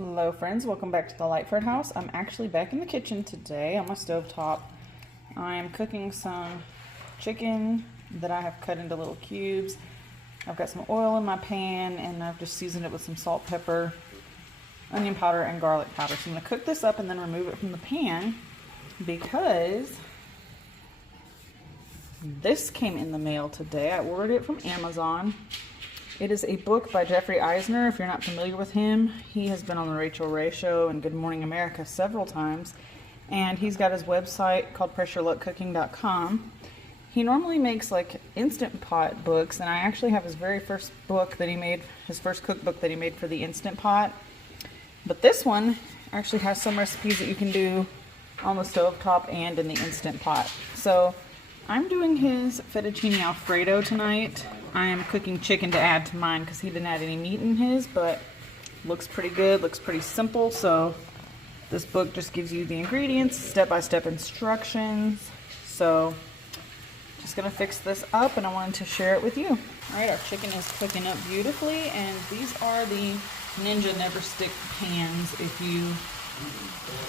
Hello friends, welcome back to the Lightford house. I'm actually back in the kitchen today on my stovetop. I am cooking some chicken that I have cut into little cubes. I've got some oil in my pan and I've just seasoned it with some salt, pepper, onion powder, and garlic powder. So I'm going to cook this up and then remove it from the pan because this came in the mail today. I ordered it from Amazon. It is a book by Jeffrey Eisner. If you're not familiar with him, he has been on the Rachel Ray Show and Good Morning America several times. And he's got his website called PressureLookCooking.com. He normally makes like Instant Pot books, and I actually have his very first book that he made, his first cookbook that he made for the Instant Pot. But this one actually has some recipes that you can do on the stovetop and in the Instant Pot. So I'm doing his fettuccine alfredo tonight. I am cooking chicken to add to mine because he didn't add any meat in his, but looks pretty good, looks pretty simple. So this book just gives you the ingredients, step-by-step instructions. So just gonna fix this up and I wanted to share it with you. All right, our chicken is cooking up beautifully, and these are the Ninja Never Stick pans. If you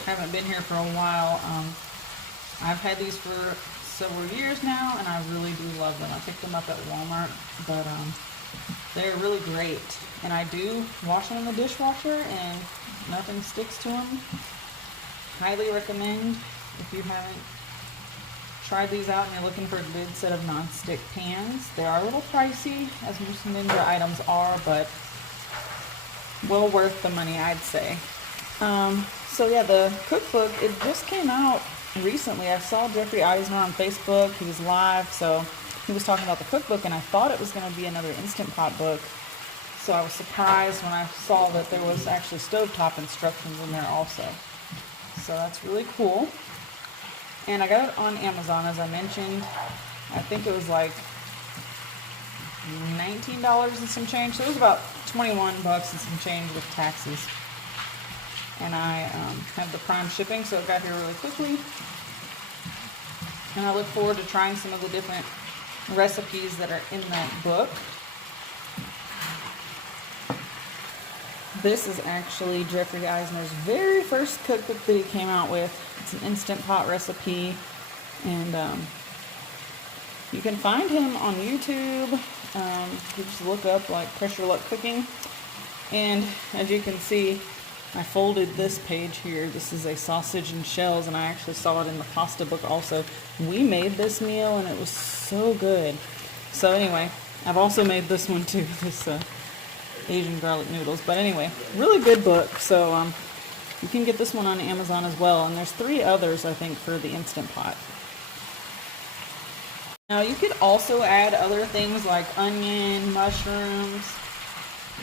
haven't been here for a while, I've had these for several years now, and I really do love them. I picked them up at Walmart, but they're really great. And I do wash them in the dishwasher, and nothing sticks to them. Highly recommend if you haven't tried these out and you're looking for a good set of non-stick pans. They are a little pricey, as most Ninja items are, but well worth the money, I'd say. So yeah, the cookbook, it just came out recently. I saw Jeffrey Eisner on Facebook. He was live, so he was talking about the cookbook, and I thought it was going to be another Instant Pot book. So I was surprised when I saw that there was actually stovetop instructions in there also. So that's really cool. And I got it on Amazon, as I mentioned. I think it was like $19 and some change. So it was about 21 bucks and some change with taxes. And I have the Prime shipping, so it got here really quickly. And I look forward to trying some of the different recipes that are in that book. This is actually Jeffrey Eisner's very first cookbook that he came out with. It's an Instant Pot recipe, and you can find him on YouTube. You just look up like Pressure Luck Cooking, and as you can see, I folded this page here. This is a sausage and shells, and I actually saw it in the pasta book also. We made this meal and it was so good. So anyway, I've also made this one too, this Asian garlic noodles. But anyway, really good book. So you can get this one on Amazon as well, and there's 3 others I think for the Instant Pot. Now you could also add other things like onion, mushrooms,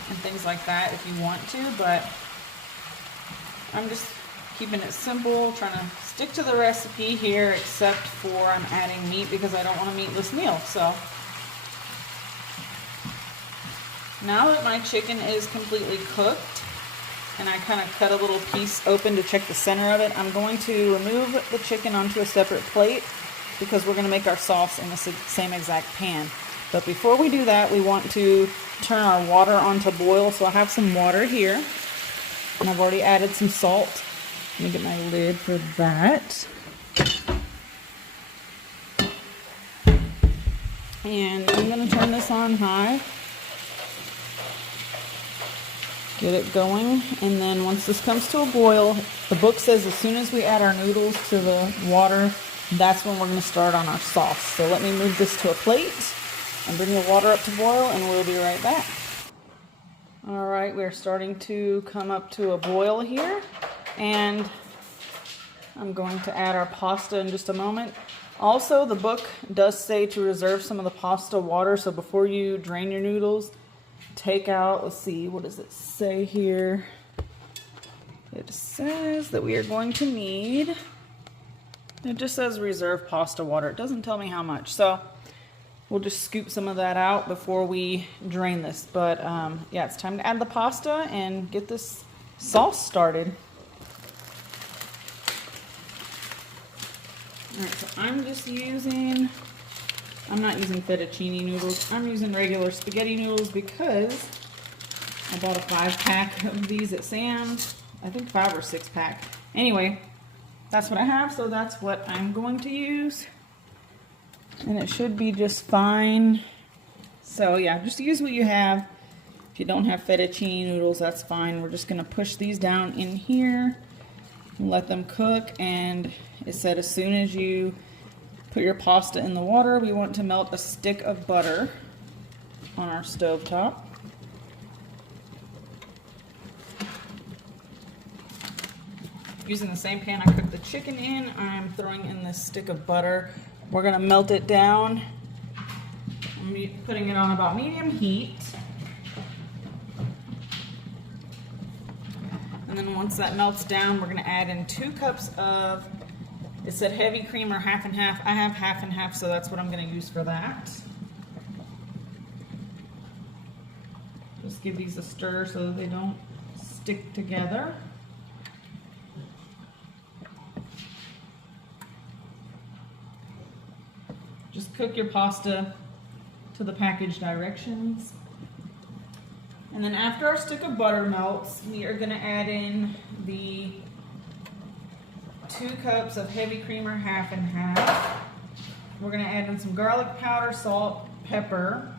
and things like that if you want to, but I'm just keeping it simple, trying to stick to the recipe here, except for I'm adding meat because I don't want a meatless meal. So now that my chicken is completely cooked, and I kind of cut a little piece open to check the center of it, I'm going to remove the chicken onto a separate plate because we're going to make our sauce in the same exact pan. But before we do that, we want to turn our water on to boil. So I have some water here, and I've already added some salt. Let me get my lid for that. And I'm going to turn this on high. Get it going. And then once this comes to a boil, the book says as soon as we add our noodles to the water, that's when we're going to start on our sauce. So let me move this to a plate and bring the water up to boil, and we'll be right back. All right, we're starting to come up to a boil here, and I'm going to add our pasta in just a moment. Also, the book does say to reserve some of the pasta water, so before you drain your noodles, take out, let's see, what does it say here? It says that we are going to need, it just says reserve pasta water. It doesn't tell me how much, so we'll just scoop some of that out before we drain this. But yeah, it's time to add the pasta and get this sauce started. Alright, so I'm not using fettuccine noodles. I'm using regular spaghetti noodles because I bought a 5-pack of these at Sam's. I think 5 or 6-pack. Anyway, that's what I have, so that's what I'm going to use. And it should be just fine. So yeah, just use what you have. If you don't have fettuccine noodles, that's fine. We're just gonna push these down in here and let them cook. And it said as soon as you put your pasta in the water, we want to melt a stick of butter on our stove top. Using the same pan I cooked the chicken in, I'm throwing in this stick of butter. We're gonna melt it down. I'm putting it on about medium heat. And then once that melts down, we're gonna add in 2 cups of, it said heavy cream or half and half. I have half and half, so that's what I'm gonna use for that. Just give these a stir so that they don't stick together. Just cook your pasta to the package directions. And then after our stick of butter melts, we are gonna add in the 2 cups of heavy cream or half and half. We're gonna add in some garlic powder, salt, pepper,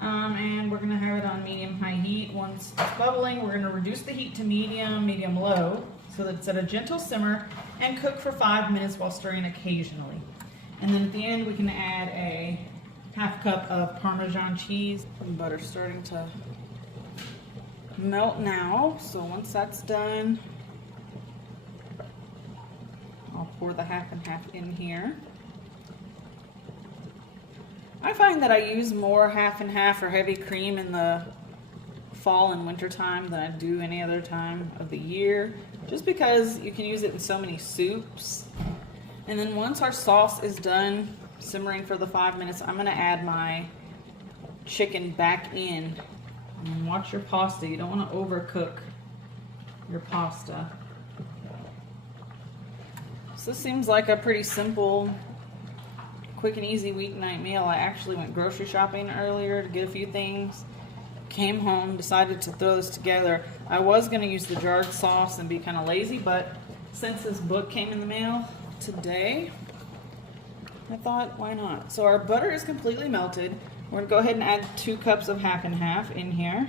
and we're gonna have it on medium-high heat. Once it's bubbling, we're gonna reduce the heat to medium-low, so that it's at a gentle simmer, and cook for 5 minutes while stirring occasionally. And then at the end, we can add a half cup of Parmesan cheese. And butter's starting to melt now. So once that's done, I'll pour the half and half in here. I find that I use more half and half or heavy cream in the fall and winter time than I do any other time of the year, just because you can use it in so many soups. And then once our sauce is done simmering for the 5 minutes, I'm gonna add my chicken back in. And watch your pasta. You don't wanna overcook your pasta. So this seems like a pretty simple, quick and easy weeknight meal. I actually went grocery shopping earlier to get a few things. Came home, decided to throw this together. I was gonna use the jarred sauce and be kind of lazy, but since this book came in the mail today, I thought, why not? So our butter is completely melted. We're gonna go ahead and add 2 cups of half and half in here.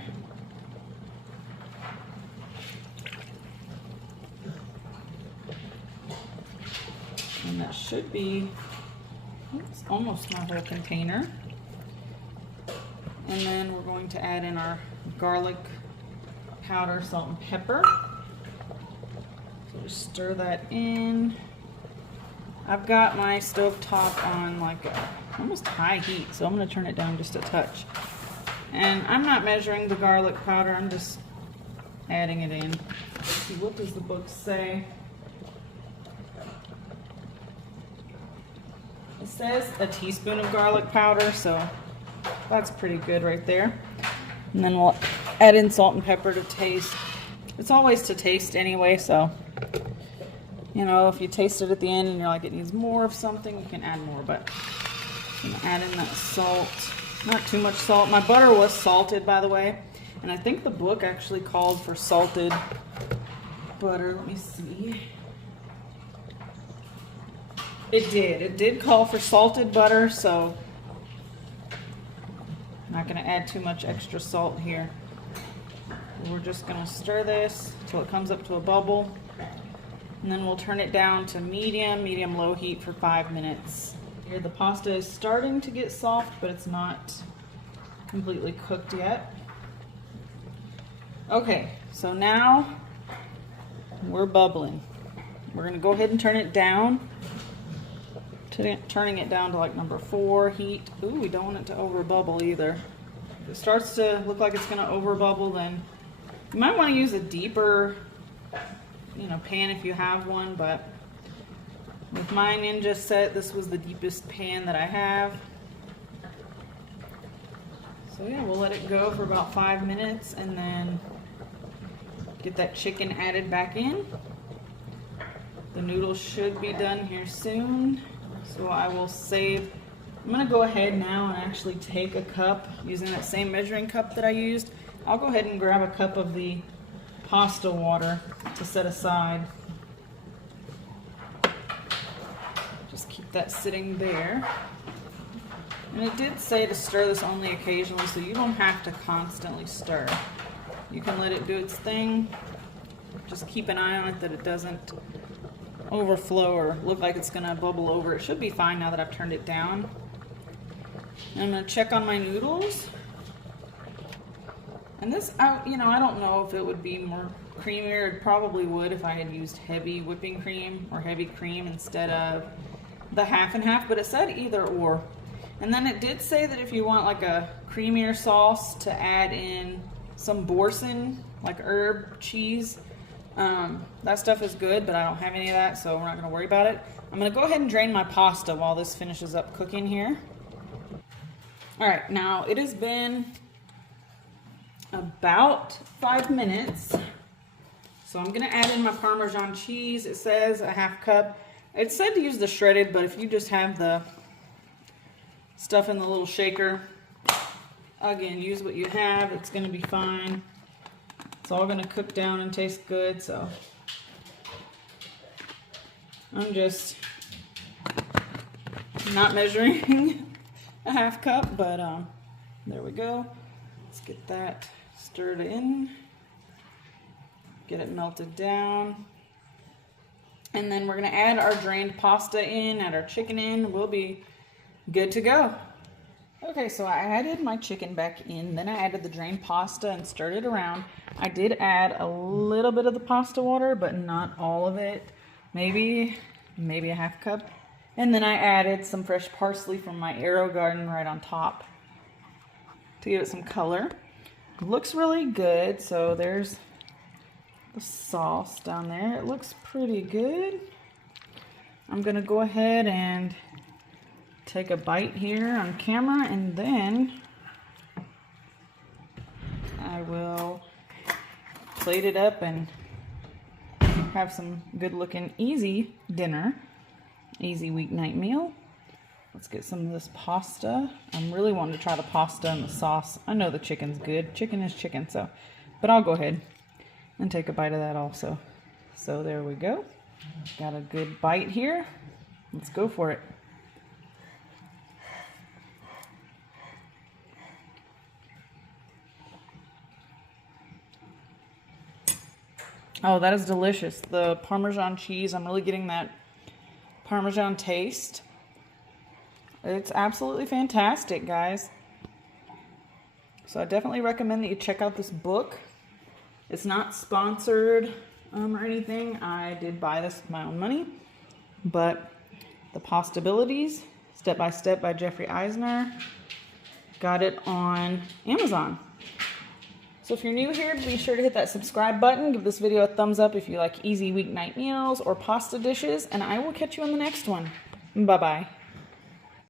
And that should be, it's almost my whole container. And then we're going to add in our garlic powder, salt, and pepper. So just stir that in. I've got my stove top on like almost high heat, so I'm going to turn it down just a touch. And I'm not measuring the garlic powder, I'm just adding it in. Let's see, what does the book say? It says a teaspoon of garlic powder, so that's pretty good right there. And then we'll add in salt and pepper to taste. It's always to taste anyway, so you know, if you taste it at the end and you're like, it needs more of something, you can add more. But I'm gonna add in that salt. Not too much salt. My butter was salted, by the way. And I think the book actually called for salted butter. Let me see. It did. It did call for salted butter, so I'm not gonna add too much extra salt here. We're just gonna stir this until it comes up to a bubble. And then we'll turn it down to medium-low heat for 5 minutes. Here the pasta is starting to get soft, but it's not completely cooked yet. Okay, so now we're bubbling. We're gonna go ahead and turn it down. Turning it down to like number 4 heat. Ooh, we don't want it to over bubble either. If it starts to look like it's gonna over bubble, then you might wanna use a deeper pan if you have one, but with my Ninja set, this was the deepest pan that I have. So yeah, we'll let it go for about 5 minutes and then get that chicken added back in. The noodles should be done here soon, so I will save. I'm gonna go ahead now and actually take a cup using that same measuring cup that I used I'll go ahead and grab a cup of the pasta water to set aside. Just keep that sitting there. And it did say to stir this only occasionally, so you don't have to constantly stir. You can let it do its thing. Just keep an eye on it that it doesn't overflow or look like it's gonna bubble over. It should be fine now that I've turned it down. And I'm gonna check on my noodles. And this, I don't know if it would be more creamier. It probably would if I had used heavy whipping cream or heavy cream instead of the half and half, but it said either or. And then it did say that if you want like a creamier sauce to add in some boursin, like herb cheese, that stuff is good, but I don't have any of that, so we're not going to worry about it. I'm going to go ahead and drain my pasta while this finishes up cooking here. Alright, now it has been about 5 minutes, so I'm going to add in my Parmesan cheese. It says a half cup. It said to use the shredded, but if you just have the stuff in the little shaker, again, use what you have. It's going to be fine. It's all going to cook down and taste good, so I'm just not measuring a half cup, but there we go. Let's get that stirred in, get it melted down, and then we're going to add our drained pasta in, add our chicken in. We'll be good to go. Okay, so I added my chicken back in, then I added the drained pasta and stirred it around. I did add a little bit of the pasta water, but not all of it. Maybe a half cup. And then I added some fresh parsley from my Arrow garden right on top to give it some color. It looks really good, so there's the sauce down there. It looks pretty good. I'm gonna go ahead and take a bite here on camera, and then I will plate it up and have some good looking easy dinner, easy weeknight meal. Let's get some of this pasta. I'm really wanting to try the pasta and the sauce. I know the chicken's good. Chicken is chicken, but I'll go ahead and take a bite of that also. So there we go. Got a good bite here. Let's go for it. Oh, that is delicious. The Parmesan cheese, I'm really getting that Parmesan taste. It's absolutely fantastic, guys. So I definitely recommend that you check out this book. It's not sponsored or anything. I did buy this with my own money. But the Pastabilities, Step by Step by Jeffrey Eisner. Got it on Amazon. So if you're new here, be sure to hit that subscribe button. Give this video a thumbs up if you like easy weeknight meals or pasta dishes. And I will catch you on the next one. Bye-bye.